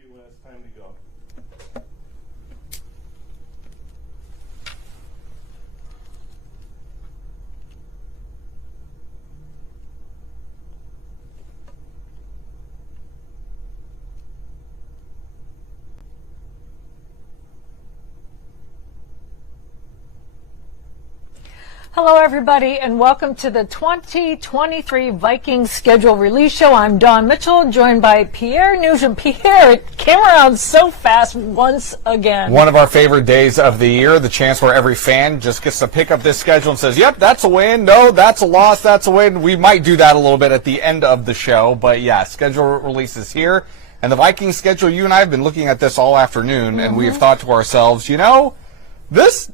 cue when it's time to go. Hello, everybody, and welcome to the 2023 Vikings schedule release show. I'm Dawn Mitchell, joined by Pierre Nugent. Pierre, it came around so fast once again. One of our favorite days of the year, the chance where every fan just gets to pick up this schedule and says, yep, that's a win. No, that's a loss. That's a win. We might do that a little bit at the end of the show. But, yeah, schedule release is here. And the Vikings schedule, you and I have been looking at this all afternoon, and we've thought to ourselves, you know, This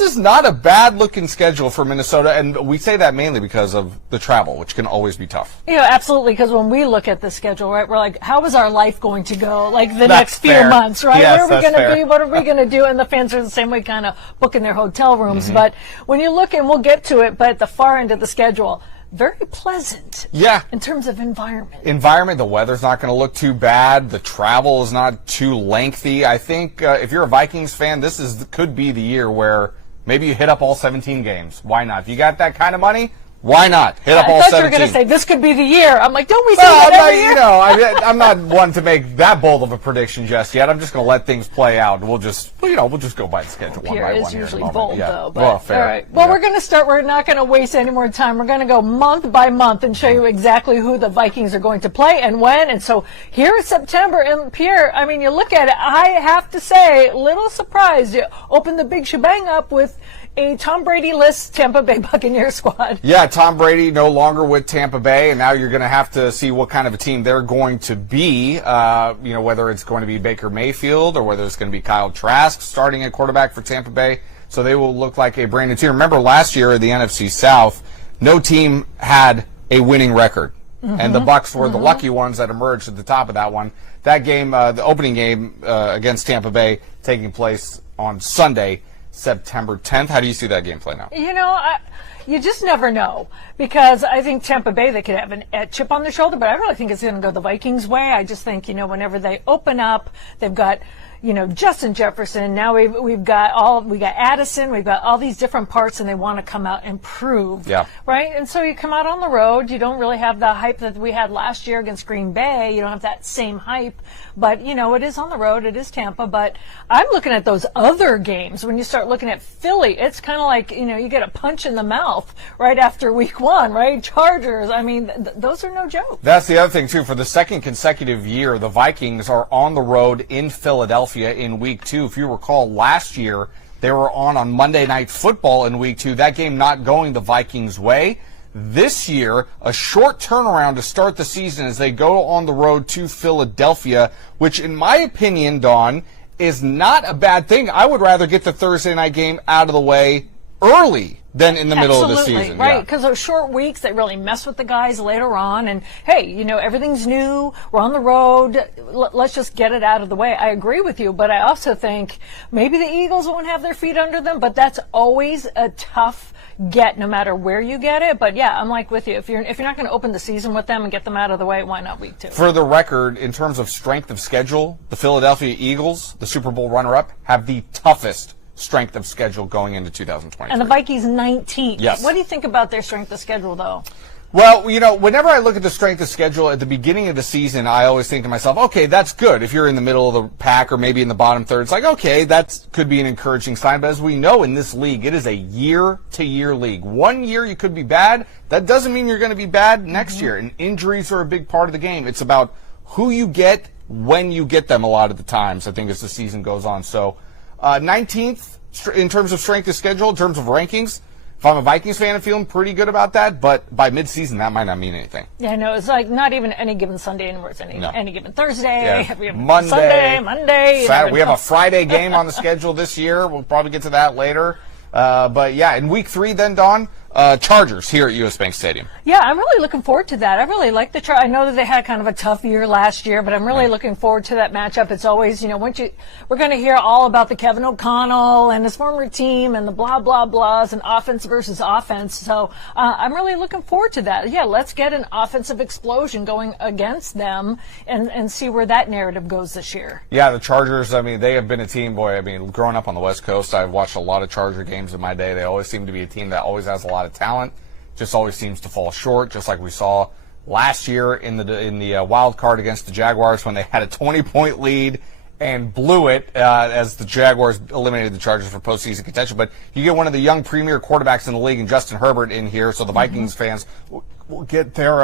is not a bad-looking schedule for Minnesota, and we say that mainly because of the travel, which can always be tough. Yeah, absolutely, because when we look at the schedule, right, we're like, how is our life going to go, like, the next few months, right? Yes, where are we going to be? What are we going to do? And the fans are the same way, kind of booking their hotel rooms. But when you look, and we'll get to it, but at the far end of the schedule, very pleasant. Yeah. In terms of environment. The weather's not going to look too bad. The travel is not too lengthy. I think if you're a Vikings fan, could be the year where maybe you hit up all 17 games. Why not? If you got that kind of money, why not? Hit up all 17. I thought you were going to say, this could be the year. I'm like, don't we say that every year? You know, I'm not one to make that bold of a prediction just yet. I'm just going to let things play out. We'll just go by the schedule one by one. Pierre is usually bold, though. But, well, fair. All right. Well, we're going to start. We're not going to waste any more time. We're going to go month by month and show you exactly who the Vikings are going to play and when. And so here is September. And, Pierre, I mean, you look at it, I have to say, little surprised. You open the big shebang up with a Tom Brady-less Tampa Bay Buccaneers squad. Yeah, Tom Brady no longer with Tampa Bay, and now you're going to have to see what kind of a team they're going to be, whether it's going to be Baker Mayfield or whether it's going to be Kyle Trask starting at quarterback for Tampa Bay. So they will look like a brand new team. Remember last year in the NFC South, no team had a winning record. And the Bucs were the lucky ones that emerged at the top of that one. That game, the opening game against Tampa Bay, taking place on Sunday, September 10th. How do you see that game playing out? You know, you just never know, because I think Tampa Bay, they could have a chip on their shoulder, but I really think it's going to go the Vikings' way. I just think, whenever they open up, they've got, Justin Jefferson. Now we've got Addison. We've got all these different parts, and they want to come out and prove. Yeah. Right? And so you come out on the road. You don't really have the hype that we had last year against Green Bay. You don't have that same hype. But, it is on the road. It is Tampa. But I'm looking at those other games. When you start looking at Philly, it's kind of like, you get a punch in the mouth right after week one, right? Chargers. I mean, those are no joke. That's the other thing, too. For the second consecutive year, the Vikings are on the road in Philadelphia in week 2. If you recall, last year they were on Monday Night Football in week 2. That game not going the Vikings' way. This year, a short turnaround to start the season as they go on the road to Philadelphia, which in my opinion, Dawn, is not a bad thing. I would rather get the Thursday night game out of the way early than in the middle of the season. Right, because those short weeks, they really mess with the guys later on. And, hey, everything's new. We're on the road. Let's just get it out of the way. I agree with you, but I also think maybe the Eagles won't have their feet under them, but that's always a tough get no matter where you get it. But, yeah, I'm like with you. If you're not going to open the season with them and get them out of the way, why not week 2? For the record, in terms of strength of schedule, the Philadelphia Eagles, the Super Bowl runner-up, have the toughest strength of schedule going into 2020. And the Vikings 19th. Yes. What do you think about their strength of schedule, though? Well, whenever I look at the strength of schedule at the beginning of the season, I always think to myself, okay, that's good. If you're in the middle of the pack or maybe in the bottom third, it's like, okay, that could be an encouraging sign. But as we know in this league, it is a year-to-year league. 1 year you could be bad. That doesn't mean you're going to be bad next year. And injuries are a big part of the game. It's about who you get when you get them a lot of the times, I think, as the season goes on. So 19th in terms of strength of schedule, in terms of rankings. If I'm a Vikings fan, I'm feeling pretty good about that, but by midseason, that might not mean anything. Yeah, no, it's like not even any given Sunday anymore. It's any given Thursday, yeah. Monday. Saturday. We have a Friday game on the schedule this year. We'll probably get to that later. But, yeah, in week 3 then, Dawn, Chargers here at U.S. Bank Stadium. Yeah, I'm really looking forward to that. I really like the I know that they had kind of a tough year last year, but I'm really looking forward to that matchup. It's always, we're going to hear all about the Kevin O'Connell and his former team and the blah, blah, blahs and offense versus offense. So I'm really looking forward to that. Yeah, let's get an offensive explosion going against them and see where that narrative goes this year. Yeah, the Chargers, they have been a team, growing up on the West Coast, I've watched a lot of Charger games in my day. They always seem to be a team that always has a lot of talent, just always seems to fall short, just like we saw last year in the wild card against the Jaguars when they had a 20-point lead and blew it as the Jaguars eliminated the Chargers for postseason contention. But you get one of the young premier quarterbacks in the league, and Justin Herbert in here, so the Vikings fans will get their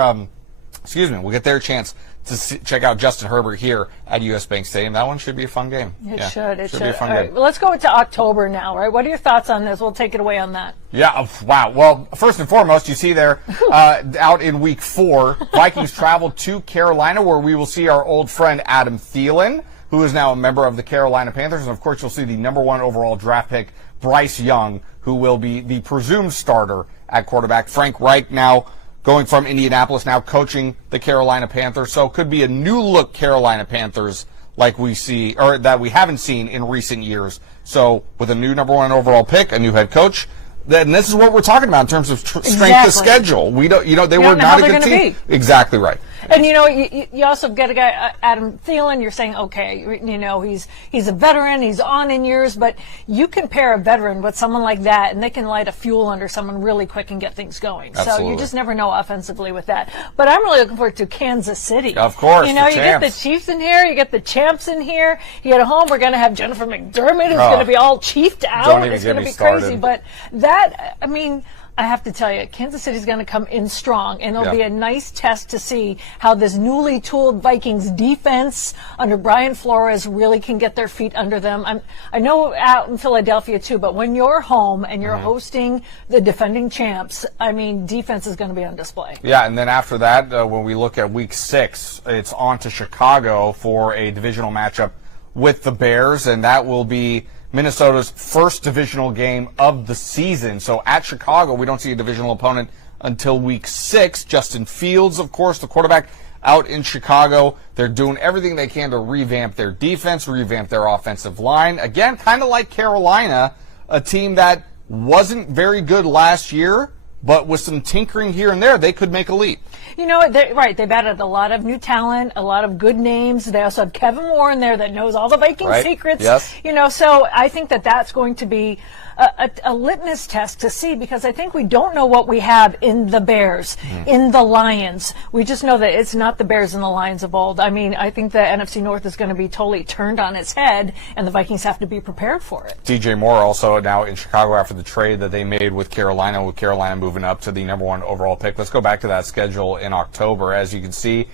we'll get their chance to check out Justin Herbert here at U.S. Bank Stadium. That one should be a fun game. It should be a fun game. Right, well, let's go into October now, right? What are your thoughts on this? We'll take it away on that. Yeah, wow. Well, first and foremost, you see there out in week 4, Vikings travel to Carolina, where we will see our old friend Adam Thielen, who is now a member of the Carolina Panthers. And, of course, you'll see the number 1 overall draft pick, Bryce Young, who will be the presumed starter at quarterback. Frank Reich now going from Indianapolis, now coaching the Carolina Panthers. So it could be a new look Carolina Panthers like we see, or that we haven't seen in recent years. So with a new number 1 overall pick, a new head coach, then this is what we're talking about in terms of strength of schedule. We don't, they were not a good team. Exactly right. And you also get a guy, Adam Thielen. You're saying, okay, he's a veteran, he's on in years, but you compare a veteran with someone like that, and they can light a fuel under someone really quick and get things going. Absolutely. So you just never know offensively with that. But I'm really looking forward to Kansas City. Of course, you get the Chiefs in here, you get the champs in here. You get home, we're going to have Jennifer McDermott, who's going to be all chiefed out. It's going to be crazy. But that, I have to tell you, Kansas City's going to come in strong, and it'll be a nice test to see how this newly tooled Vikings defense under Brian Flores really can get their feet under them. I know out in Philadelphia too, but when you're home and you're hosting the defending champs, defense is going to be on display. Yeah, and then after that, when we look at week 6, it's on to Chicago for a divisional matchup with the Bears, and that will be Minnesota's first divisional game of the season. So at Chicago, we don't see a divisional opponent until week 6. Justin Fields, of course, the quarterback out in Chicago. They're doing everything they can to revamp their defense, revamp their offensive line. Again, kind of like Carolina, a team that wasn't very good last year, but with some tinkering here and there, they could make a leap. They've added a lot of new talent, a lot of good names. They also have Kevin Warren there that knows all the Viking secrets. Yes. So I think that's going to be a litmus test to see, because I think we don't know what we have in the Bears, in the Lions. We just know that it's not the Bears and the Lions of old. I think the NFC North is going to be totally turned on its head, and the Vikings have to be prepared for it. DJ Moore also now in Chicago after the trade that they made with Carolina moving up to the number 1 overall pick. Let's go back to that schedule in October. As you can see,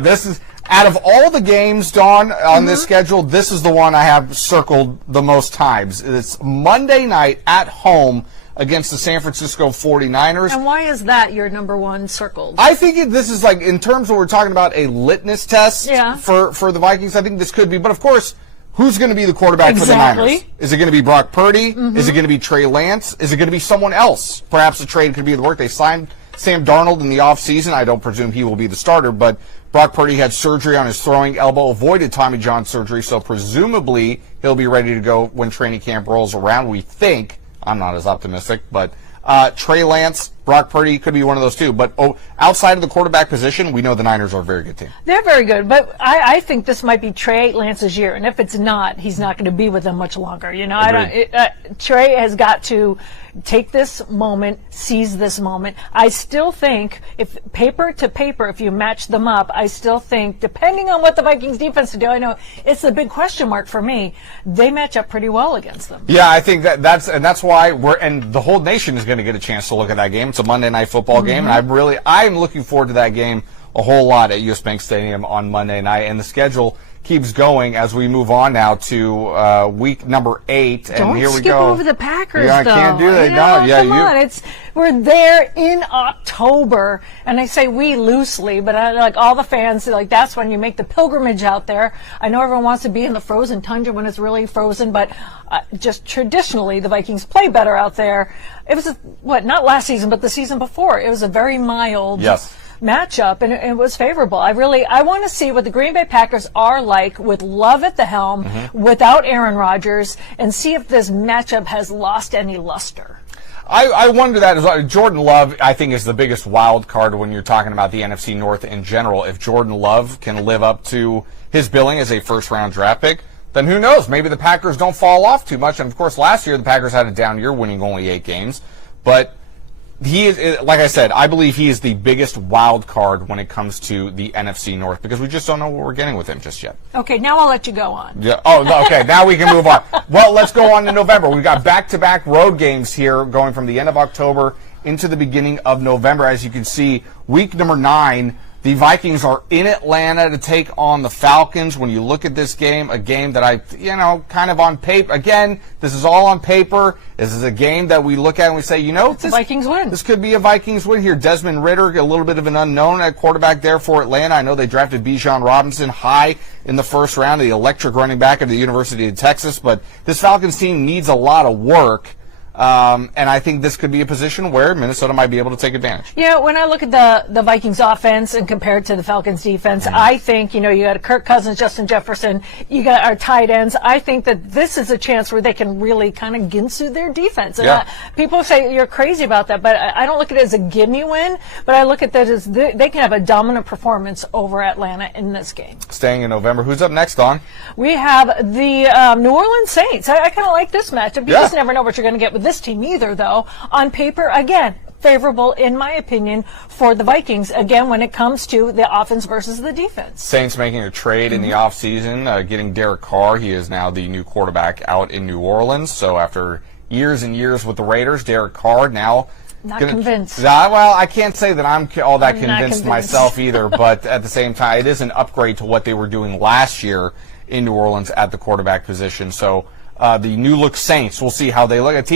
this is, out of all the games, Dawn, on this schedule, this is the one I have circled the most times. It's Monday night at home against the San Francisco 49ers. And why is that your number 1 circled? I think this is, like, in terms of we're talking about a litmus test for the Vikings, I think this could be. But, of course, who's going to be the quarterback for the Niners? Is it going to be Brock Purdy? Is it going to be Trey Lance? Is it going to be someone else? Perhaps a trade could be the work. They signed Sam Darnold in the offseason. I don't presume he will be the starter, but Brock Purdy had surgery on his throwing elbow, avoided Tommy John surgery, so presumably he'll be ready to go when training camp rolls around, we think. I'm not as optimistic, but Trey Lance, Brock Purdy could be one of those two. But outside of the quarterback position, we know the Niners are a very good team. They're very good, but I think this might be Trey Lance's year, and if it's not, he's not going to be with them much longer. Trey has got to take this moment, seize this moment. I still think, if paper to paper, if you match them up, I still think, depending on what the Vikings defense do, I know it's a big question mark for me, they match up pretty well against them. Yeah, I think that's why and the whole nation is going to get a chance to look at that game. It's a Monday Night Football game, and I'm looking forward to that game a whole lot at US Bank Stadium on Monday night, and the schedule keeps going as we move on now to week number 8, and here we go. Don't skip over the Packers, yeah, though. I can't do that. No, yeah, come on. We're there in October, and I say we loosely, but like all the fans, like that's when you make the pilgrimage out there. I know everyone wants to be in the frozen tundra when it's really frozen, but just traditionally the Vikings play better out there. It was not last season, but the season before. It was a very mild. Yes. Matchup, and it was favorable. I want to see what the Green Bay Packers are like with Love at the helm, without Aaron Rodgers, and see if this matchup has lost any luster. I wonder that as well. Jordan Love, I think, is the biggest wild card when you're talking about the NFC North in general. If Jordan Love can live up to his billing as a first-round draft pick, then who knows? Maybe the Packers don't fall off too much. And, of course, last year the Packers had a down year, winning only 8 games. But he is, like I said, I believe he is the biggest wild card when it comes to the NFC North because we just don't know what we're getting with him just yet. Okay, now I'll let you go on. Yeah. Oh, okay. Now we can move on. Well, let's go on to November. We've got back-to-back road games here going from the end of October into the beginning of November. As you can see, week number 9, the Vikings are in Atlanta to take on the Falcons. When you look at this game, a game that kind of on paper, again, this is all on paper. This is a game that we look at and we say, this Vikings win. This could be a Vikings win here. Desmond Ridder, a little bit of an unknown at quarterback there for Atlanta. I know they drafted Bijan Robinson high in the first round, the electric running back of the University of Texas. But this Falcons team needs a lot of work. And I think this could be a position where Minnesota might be able to take advantage. Yeah, when I look at the Vikings offense and compare it to the Falcons defense, I think, you got Kirk Cousins, Justin Jefferson, you got our tight ends. I think that this is a chance where they can really kind of ginsu their defense. And people say you're crazy about that, but I don't look at it as a gimme win, but I look at that as they can have a dominant performance over Atlanta in this game. Staying in November, who's up next, Dawn? We have the New Orleans Saints. I kind of like this matchup. You just never know what you're going to get with this team either, though. On paper, again, favorable, in my opinion, for the Vikings, again, when it comes to the offense versus the defense. Saints making a trade in the offseason, getting Derek Carr. He is now the new quarterback out in New Orleans. So after years and years with the Raiders, Derek Carr now... Not convinced. Well, I can't say that I'm all that convinced myself either, but at the same time, it is an upgrade to what they were doing last year in New Orleans at the quarterback position. So the new-look Saints, we'll see how they look.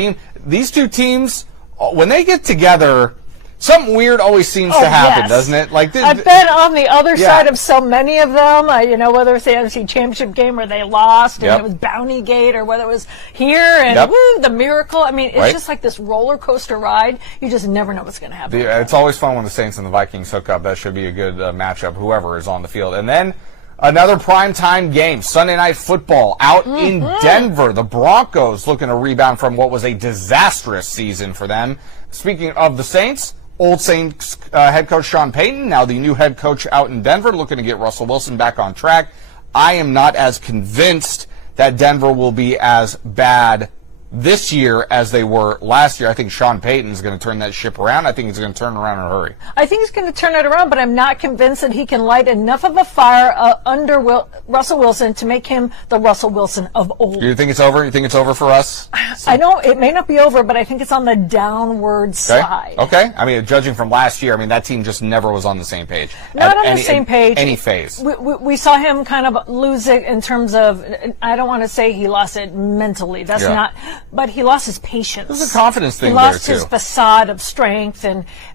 These two teams, when they get together, something weird always seems to happen, doesn't it? I've been on the other side of so many of them. Whether it's the NFC Championship game where they lost, and it was Bounty Gate, or whether it was here and the miracle. It's just like this roller coaster ride. You just never know what's going to happen. It's always fun when the Saints and the Vikings hook up. That should be a good matchup, whoever is on the field. And then another primetime game, Sunday Night Football, out in Denver. The Broncos looking to rebound from what was a disastrous season for them. Speaking of the Saints, old Saints head coach Sean Payton, now the new head coach out in Denver, looking to get Russell Wilson back on track. I am not as convinced that Denver will be as bad this year as they were last year. I think Sean Payton's going to turn that ship around. I think he's going to turn around in a hurry. I think he's going to turn it around, but I'm not convinced that he can light enough of a fire under Russell Wilson to make him the Russell Wilson of old. You think it's over? You think it's over for us? I know it may not be over, but I think it's on the downward side. Okay. Judging from last year, that team just never was on the same page. Not on the same page. Any phase. We saw him kind of lose it in terms of, I don't want to say he lost it mentally. That's not... But he lost his patience. There's a confidence thing there, too. He lost his facade of strength.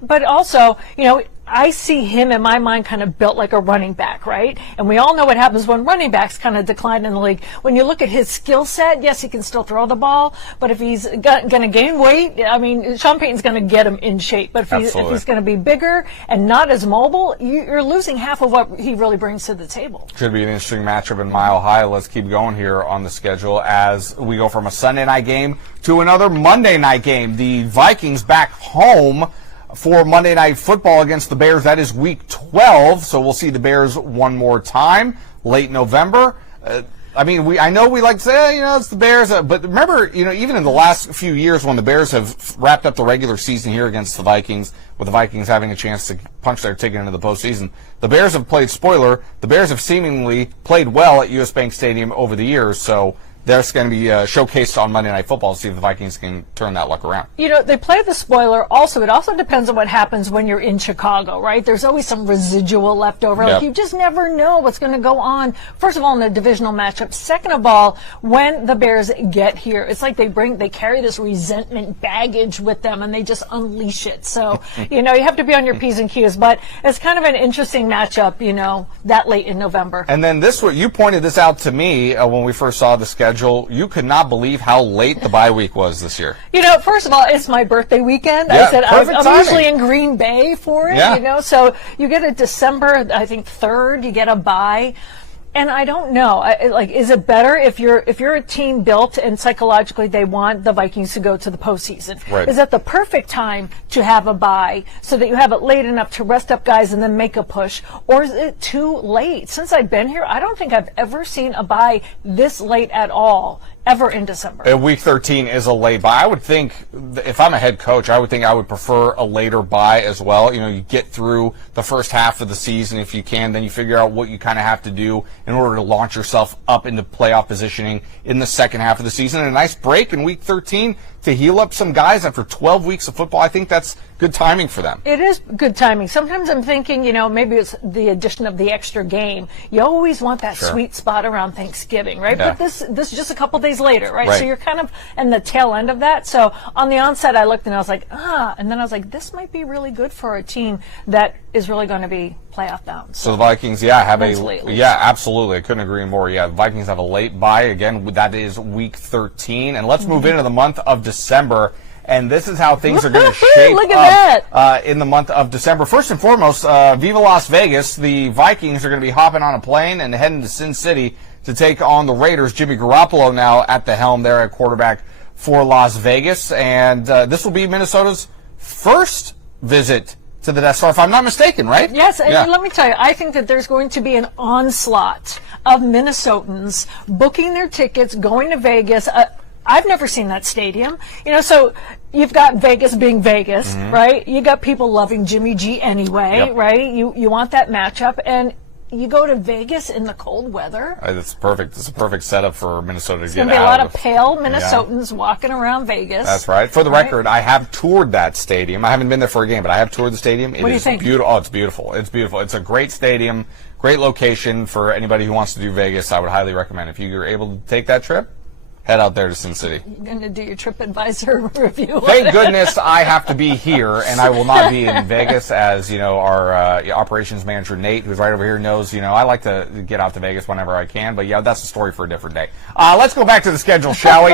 But also, I see him in my mind kind of built like a running back, right? And we all know what happens when running backs kind of decline in the league. When you look at his skill set, yes, he can still throw the ball, but if he's going to gain weight, Sean Payton's going to get him in shape. But if he's going to be bigger and not as mobile, you're losing half of what he really brings to the table. Should be an interesting matchup in Mile High. Let's keep going here on the schedule as we go from a Sunday night game to another Monday night game. The Vikings back home for Monday Night Football against the Bears. That is week 12, so we'll see the Bears one more time, late November. I know we like to say, it's the Bears, but remember, even in the last few years when the Bears have wrapped up the regular season here against the Vikings, with the Vikings having a chance to punch their ticket into the postseason, the Bears have played spoiler. The Bears have seemingly played well at US Bank Stadium over the years, so that's going to be showcased on Monday Night Football to see if the Vikings can turn that luck around. You know, they play the spoiler. Also, it also depends on what happens when you're in Chicago, right? There's always some residual left over. Yep. Like, you just never know what's going to go on. First of all, in the divisional matchup. Second of all, when the Bears get here, it's like they carry this resentment baggage with them, and they just unleash it. So, you know, you have to be on your P's and Q's. But it's kind of an interesting matchup, you know, that late in November. And then you pointed this out to me when we first saw the schedule. You could not believe how late the bye week was this year. You know, first of all, it's my birthday weekend. Yeah, I said I'm usually in Green Bay for it, yeah. You know, so you get a December, I think 3rd, you get a bye. And I don't know, is it better if you're a team built and psychologically they want the Vikings to go to the postseason? Right. Is that the perfect time to have a bye so that you have it late enough to rest up guys and then make a push? Or is it too late? Since I've been here, I don't think I've ever seen a bye this late at all, ever in December. Week 13 is a late bye. I would think, if I'm a head coach, I would prefer a later bye as well. You know, you get through the first half of the season if you can, then you figure out what you kind of have to do in order to launch yourself up into playoff positioning in the second half of the season. And a nice break in Week 13 to heal up some guys after 12 weeks of football. I think that's good timing for them. It is good timing. Sometimes I'm thinking, you know, maybe it's the addition of the extra game. You always want that sweet spot around Thanksgiving, right? Yeah. But this is just a couple days later, right? So you're kind of in the tail end of that. So on the onset, I looked and I was like, and then I was like, this might be really good for a team that is really going to be playoff bound. So the Vikings, have absolutely. I couldn't agree more. Yeah, the Vikings have a late bye again. That is Week 13, and let's move into the month of December. And this is how things are going to shape Look at up in the month of December. First and foremost, Viva Las Vegas. The Vikings are going to be hopping on a plane and heading to Sin City to take on the Raiders. Jimmy Garoppolo now at the helm there at quarterback for Las Vegas. And this will be Minnesota's first visit to the Death Star, if I'm not mistaken, right? Yes, and let me tell you, I think that there's going to be an onslaught of Minnesotans booking their tickets, going to Vegas. I've never seen that stadium. You know, so you've got Vegas being Vegas, right? You got people loving Jimmy G anyway, right? You want that matchup, and you go to Vegas in the cold weather. That's perfect. It's a perfect setup for Minnesota to get out. There's going to be a lot of pale Minnesotans walking around Vegas. That's right. For the record, I have toured that stadium. I haven't been there for a game, but I have toured the stadium. What do you think? Beautiful. Oh, it's beautiful. It's beautiful. It's a great stadium, great location for anybody who wants to do Vegas. I would highly recommend. If you're able to take that trip, head out there to Sin City. You're going to do your TripAdvisor review. Thank goodness I have to be here, and I will not be in Vegas. As you know, our operations manager Nate, who's right over here, knows. You know, I like to get out to Vegas whenever I can. But yeah, that's a story for a different day. Let's go back to the schedule, shall we?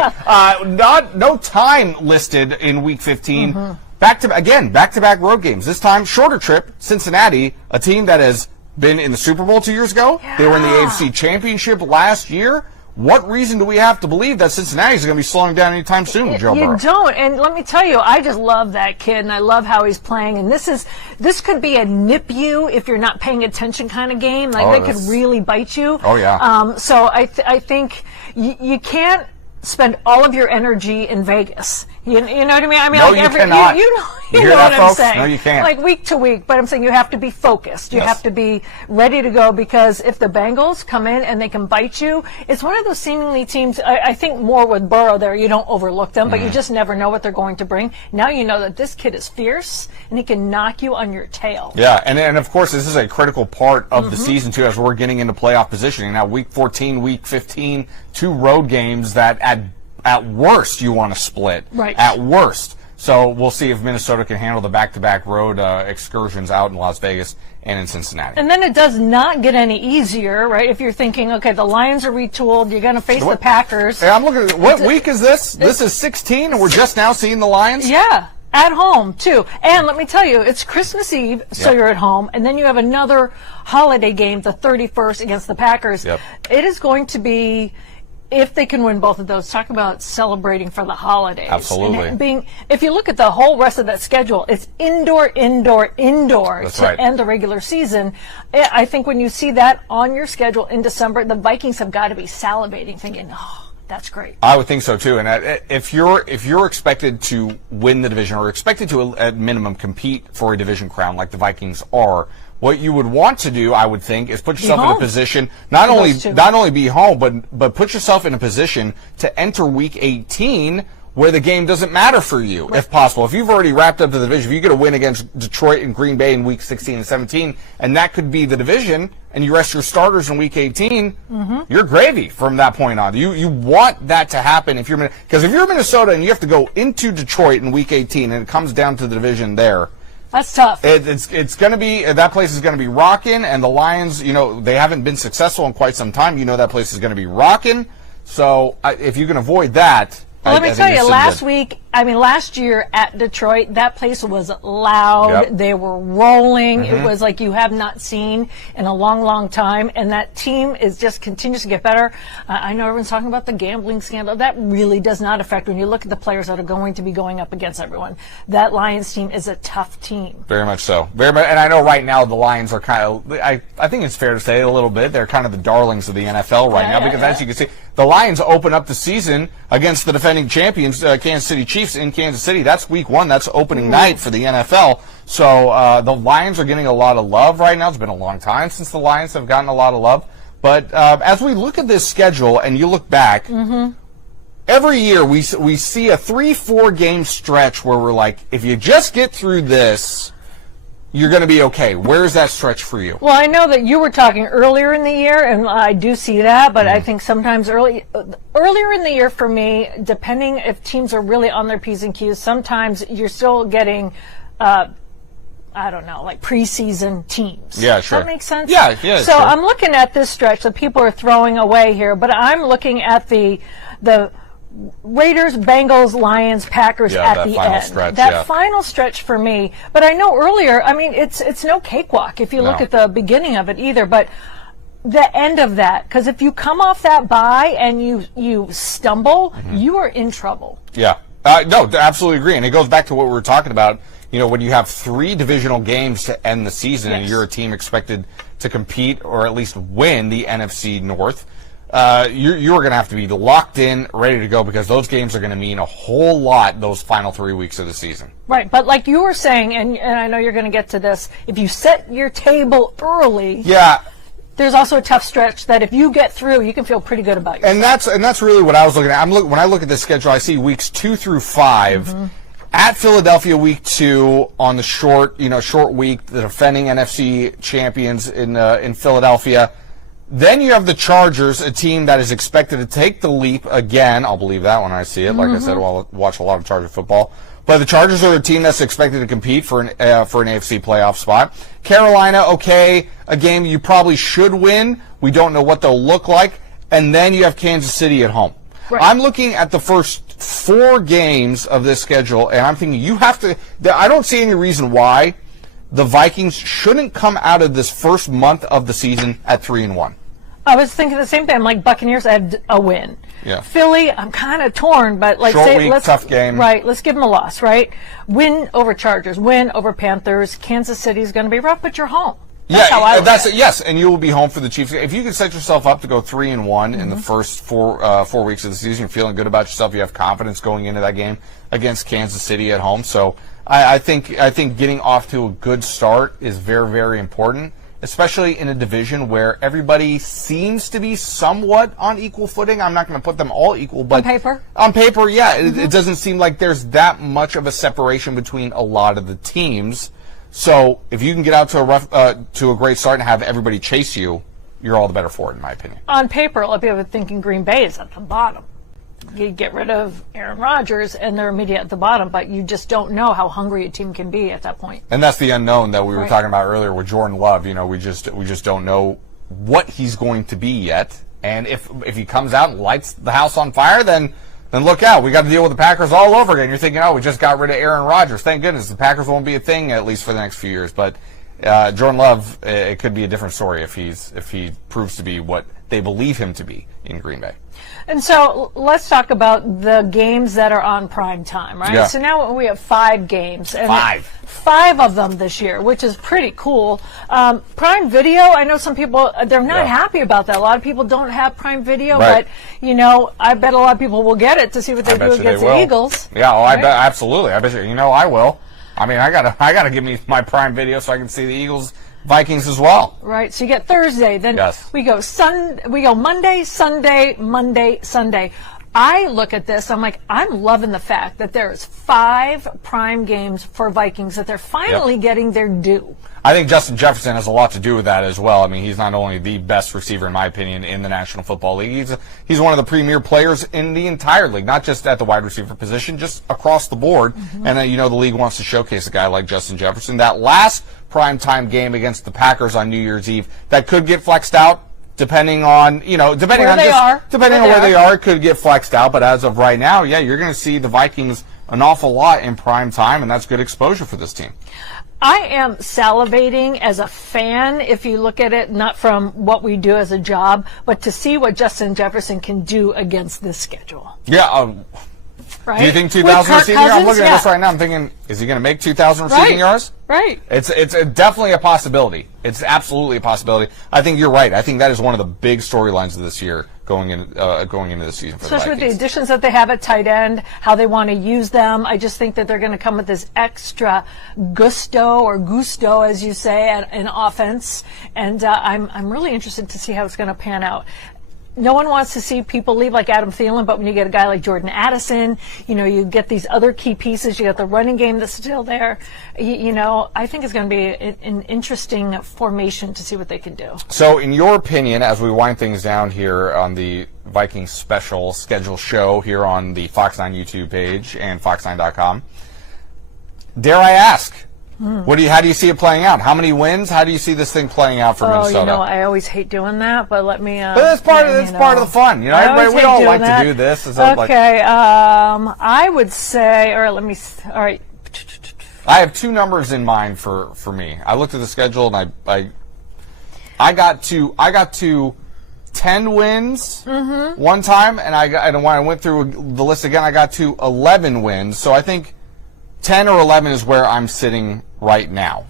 No time listed in Week 15. Back-to-back road games. This time, shorter trip. Cincinnati, a team that has been in the Super Bowl 2 years ago. Yeah. They were in the AFC Championship last year. What reason do we have to believe that Cincinnati is going to be slowing down anytime soon, Joe Burrow? You don't, and let me tell you, I just love that kid, and I love how he's playing. And this could be a nip you if you're not paying attention kind of game. Like, they could really bite you. Oh yeah. So I think you can't spend all of your energy in Vegas. You know what I mean? I mean, no, like you cannot. You hear know that, what I'm folks? saying. No, you can't. Like week to week, but I'm saying you have to be focused. You Yes. have to be ready to go, because if the Bengals come in and they can bite you, it's one of those seemingly teams. I think more with Burrow there, you don't overlook them, but you just never know what they're going to bring. Now you know that this kid is fierce and he can knock you on your tail. Yeah, and of course this is a critical part of the season too, as we're getting into playoff positioning. Now, Week 14, Week 15, 2 road games that at worst you want to split. Right. At worst. So we'll see if Minnesota can handle the back-to-back road excursions out in Las Vegas and in Cincinnati. And then it does not get any easier, right? If you're thinking, okay, the Lions are retooled, you're going to face the Packers. Hey, I'm looking at what week is this? This is 16, and we're just now seeing the Lions? Yeah. At home, too. And let me tell you, it's Christmas Eve, so you're at home, and then you have another holiday game, the 31st, against the Packers. Yep. It is going to be, if they can win both of those, talk about celebrating for the holidays. Absolutely. And if you look at the whole rest of that schedule, it's indoor That's to right. end the regular season. I think when you see that on your schedule in December, the Vikings have got to be salivating, thinking, that's great. I would think so too. And if you're expected to win the division or expected to at minimum compete for a division crown like the Vikings are, what you would want to do, I would think, is put yourself in a position not only be home, but put yourself in a position to enter Week 18 where the game doesn't matter for you, if possible. If you've already wrapped up the division, if you get a win against Detroit and Green Bay in Week 16 and 17, and that could be the division, and you rest your starters in Week 18, you're gravy from that point on. You want that to happen because if you're Minnesota and you have to go into Detroit in Week 18 and it comes down to the division there, that's tough. It's going to be, that place is going to be rocking, and the Lions, they haven't been successful in quite some time. That place is going to be rocking. So if you can avoid that. Well, let me tell you, last year at Detroit, that place was loud. Yep. They were rolling. It was like you have not seen in a long, long time. And that team continues to get better. I know everyone's talking about the gambling scandal. That really does not affect when you look at the players that are going to be going up against everyone. That Lions team is a tough team. Very much so. Very much. And I know right now the Lions are kind of, I think it's fair to say a little bit, they're kind of the darlings of the NFL right now because as you can see, the Lions open up the season against the defending champions, Kansas City Chiefs in Kansas City. That's Week 1. That's opening night for the NFL. So the Lions are getting a lot of love right now. It's been a long time since the Lions have gotten a lot of love. But as we look at this schedule and you look back, every year we see a 3-4 game stretch where we're like, if you just get through this, you're going to be okay. Where's that stretch for you? Well, I know that you were talking earlier in the year, and I do see that, but I think sometimes earlier in the year for me, depending if teams are really on their P's and Q's, sometimes you're still getting, I don't know, like preseason teams. Yeah, sure. Does that make sense? Yeah, So sure. I'm looking at this stretch that people are throwing away here, but I'm looking at the Raiders, Bengals, Lions, Packers at the end. Stretch, that final stretch for me. But I know earlier, it's no cakewalk if you look at the beginning of it either. But the end of that, because if you come off that bye and you stumble, you are in trouble. Yeah. No, absolutely agree. And it goes back to what we were talking about. When you have 3 divisional games to end the season and you're a team expected to compete or at least win the NFC North, you're going to have to be locked in, ready to go, because those games are going to mean a whole lot those final 3 weeks of the season. Right, but like you were saying, and I know you're going to get to this, if you set your table early, there's also a tough stretch that if you get through, you can feel pretty good about yourself. And that's really what I was looking at. When I look at the schedule, I see weeks 2 through 5. At Philadelphia, week 2 on the short week, the defending NFC champions in Philadelphia. Then you have the Chargers, a team that is expected to take the leap again. I'll believe that when I see it. Like I said, I'll watch a lot of Charger football. But the Chargers are a team that's expected to compete for an AFC playoff spot. Carolina, okay, a game you probably should win. We don't know what they'll look like. And then you have Kansas City at home. Right. I'm looking at the first 4 games of this schedule, and I'm thinking you have to – I don't see any reason why the Vikings shouldn't come out of this first month of the season at 3-1. I was thinking the same thing. I'm like Buccaneers had a win. Yeah. Philly, I'm kind of torn, but like let's tough game. Right, let's give them a loss, right? Win over Chargers, win over Panthers. Kansas City's going to be rough, but you're home. That's how I look at it. Yes, and you will be home for the Chiefs. If you can set yourself up to go 3-1 in the first 4 weeks of the season, you're feeling good about yourself. You have confidence going into that game against Kansas City at home. So I think getting off to a good start is very, very important, especially in a division where everybody seems to be somewhat on equal footing. I'm not going to put them all equal, but on paper, yeah, it doesn't seem like there's that much of a separation between a lot of the teams. So if you can get out to a great start and have everybody chase you, you're all the better for it, in my opinion. On paper, a lot of people are thinking Green Bay is at the bottom. You get rid of Aaron Rodgers, and they're immediate at the bottom, but you just don't know how hungry a team can be at that point. And that's the unknown that we were talking about earlier with Jordan Love. We just don't know what he's going to be yet. And if he comes out and lights the house on fire, then look out. We got to deal with the Packers all over again. You're thinking, we just got rid of Aaron Rodgers. Thank goodness the Packers won't be a thing, at least for the next few years. But Jordan Love, it could be a different story if he proves to be what they believe him to be in Green Bay. And so let's talk about the games that are on prime time, right? Yeah. So now we have 5 games. And 5 of them this year, which is pretty cool. Prime Video, I know some people, they're not happy about that. A lot of people don't have Prime Video, right. but, I bet a lot of people will get it to see what they do against the Eagles. Yeah, right? I bet, absolutely. I bet you, I will. I mean, I gotta give me my Prime Video so I can see the Eagles Vikings as well. Right. So you get Thursday, then we go Monday, Sunday, Monday, Sunday. I look at this, I'm like, I'm loving the fact that there's 5 prime games for Vikings, that they're finally getting their due. I think Justin Jefferson has a lot to do with that as well. I mean, he's not only the best receiver, in my opinion, in the National Football League, he's one of the premier players in the entire league, not just at the wide receiver position, just across the board. Mm-hmm. And the league wants to showcase a guy like Justin Jefferson. That last primetime game against the Packers on New Year's Eve, that could get flexed out. Depending on where they are, it could get flexed out. But as of right now, you're going to see the Vikings an awful lot in prime time, and that's good exposure for this team. I am salivating as a fan, if you look at it, not from what we do as a job, but to see what Justin Jefferson can do against this schedule. Yeah. Right? Do you think 2,000 receiving yards? I'm looking at this right now. I'm thinking, is he going to make 2,000 receiving yards? Right. It's definitely a possibility. It's absolutely a possibility. I think you're right. I think that is one of the big storylines of this year going into the season for the Vikings. Especially with the additions that they have at tight end, how they want to use them. I just think that they're going to come with this extra gusto, as you say, in offense. And I'm really interested to see how it's going to pan out. No one wants to see people leave like Adam Thielen, but when you get a guy like Jordan Addison, you get these other key pieces. You got the running game that's still there. I think it's going to be an interesting formation to see what they can do. So, in your opinion, as we wind things down here on the Vikings special schedule show here on the Fox 9 YouTube page and fox9.com, dare I ask, how do you see it playing out? How many wins? How do you see this thing playing out for Minnesota? I always hate doing that, but let me. But that's part of the fun. Everybody, we all like to do this. Okay, I would say, all right. I have 2 numbers in mind for me. I looked at the schedule and I got to 10 wins one time, and when I went through the list again, I got to 11 wins. So I think 10 or 11 is where I'm sitting right now.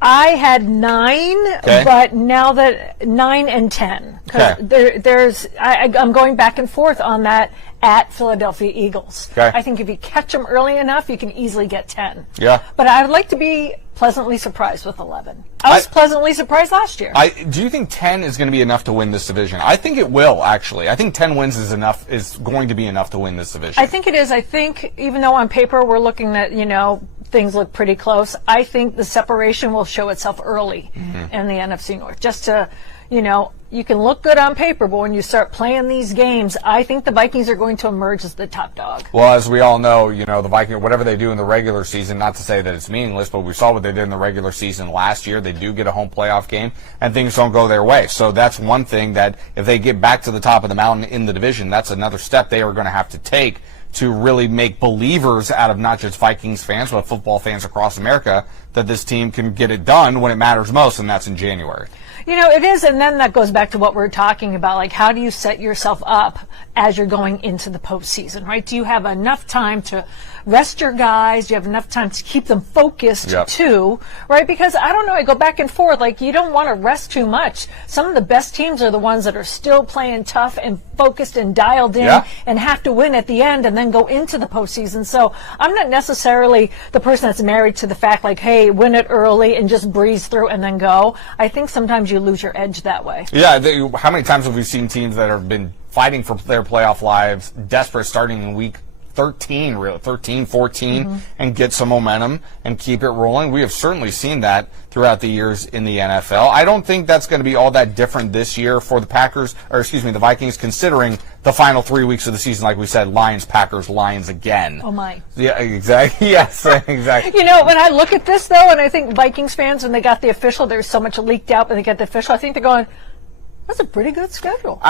I had 9, but now that 9 and 10, because I'm going back and forth on that at Philadelphia Eagles. Okay. I think if you catch them early enough, you can easily get 10. Yeah. But I'd like to be pleasantly surprised with 11. I was pleasantly surprised last year. Do you think 10 is going to be enough to win this division? I think it will, actually. I think 10 wins is going to be enough to win this division. I think it is. I think even though on paper we're looking at, things look pretty close, I think the separation will show itself early in the NFC North. Just to, you can look good on paper, but when you start playing these games, I think the Vikings are going to emerge as the top dog. Well, as we all know, the Vikings, whatever they do in the regular season, not to say that it's meaningless, but we saw what they did in the regular season last year. They do get a home playoff game, and things don't go their way. So that's one thing that if they get back to the top of the mountain in the division, that's another step they are going to have to take to really make believers out of not just Vikings fans, but football fans across America, that this team can get it done when it matters most, and that's in January. It is, and then that goes back to what we're talking about, like how do you set yourself up as you're going into the postseason, right? Do you have enough time to rest your guys? Do you have enough time to keep them focused too, right? Because I don't know, I go back and forth, like you don't want to rest too much. Some of the best teams are the ones that are still playing tough and focused and dialed in and have to win at the end and then go into the postseason. So I'm not necessarily the person that's married to the fact like, hey, win it early and just breeze through and then go. I think sometimes you lose your edge that way. Yeah, how many times have we seen teams that have been fighting for their playoff lives, desperate starting in week 13, 14, and get some momentum and keep it rolling? We have certainly seen that throughout the years in the NFL. I don't think that's going to be all that different this year for the Vikings, considering the final 3 weeks of the season, like we said, Lions, Packers, Lions again. Oh my. Yeah, exactly. Yes, exactly. When I look at this though, and I think Vikings fans, when they got the official, there's so much leaked out, but they get the official, I think they're going, that's a pretty good schedule.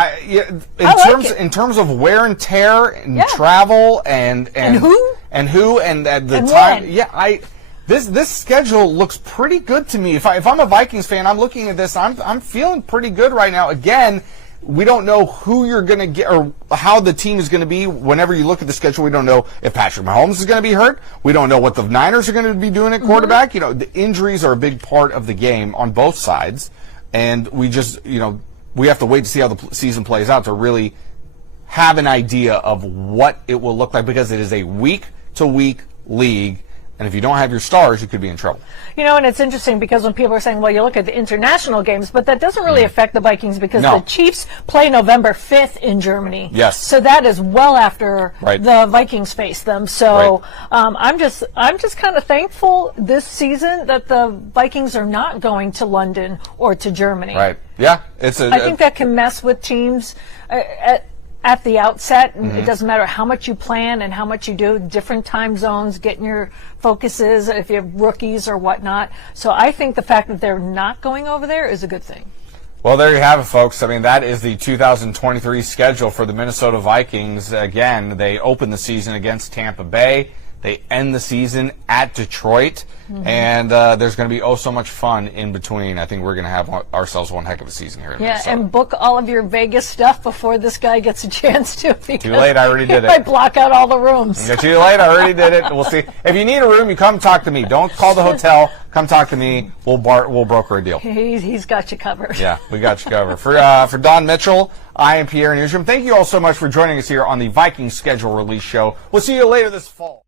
In terms of wear and tear and travel and who and the time. When. Yeah, this schedule looks pretty good to me. If I'm a Vikings fan, I'm looking at this. I'm feeling pretty good right now. Again, we don't know who you're going to get or how the team is going to be. Whenever you look at the schedule, we don't know if Patrick Mahomes is going to be hurt. We don't know what the Niners are going to be doing at quarterback. You know, the injuries are a big part of the game on both sides, and we just, you know, we have to wait to see how the season plays out to really have an idea of what it will look like, because it is a week-to-week league. And if you don't have your stars, you could be in trouble. You know, and it's interesting because when people are saying, well, you look at the international games, but that doesn't really affect the Vikings because the Chiefs play November 5th in Germany. Yes. So that is well after the Vikings face them. So I'm just kind of thankful this season that the Vikings are not going to London or to Germany. Right. Yeah. I think that can mess with teams at the outset. It doesn't matter how much you plan and how much you do, different time zones, getting your focuses if you have rookies or whatnot. So I think the fact that they're not going over there is a good thing. Well, there you have it, folks. I mean, that is the 2023 schedule for the Minnesota Vikings. Again, they open the season against Tampa Bay. They end the season at Detroit. And there's going to be so much fun in between. I think we're going to have ourselves one heck of a season here in Minnesota. And book all of your Vegas stuff before this guy gets a chance to. Too late, I already did it. I block out all the rooms. Yeah, too late, I already did it. We'll see. If you need a room, you come talk to me. Don't call the hotel. Come talk to me. We'll broker a deal. He's got you covered. Yeah, we got you covered. For Don Mitchell, I am Pierre Newsroom. Thank you all so much for joining us here on the Vikings Schedule Release Show. We'll see you later this fall.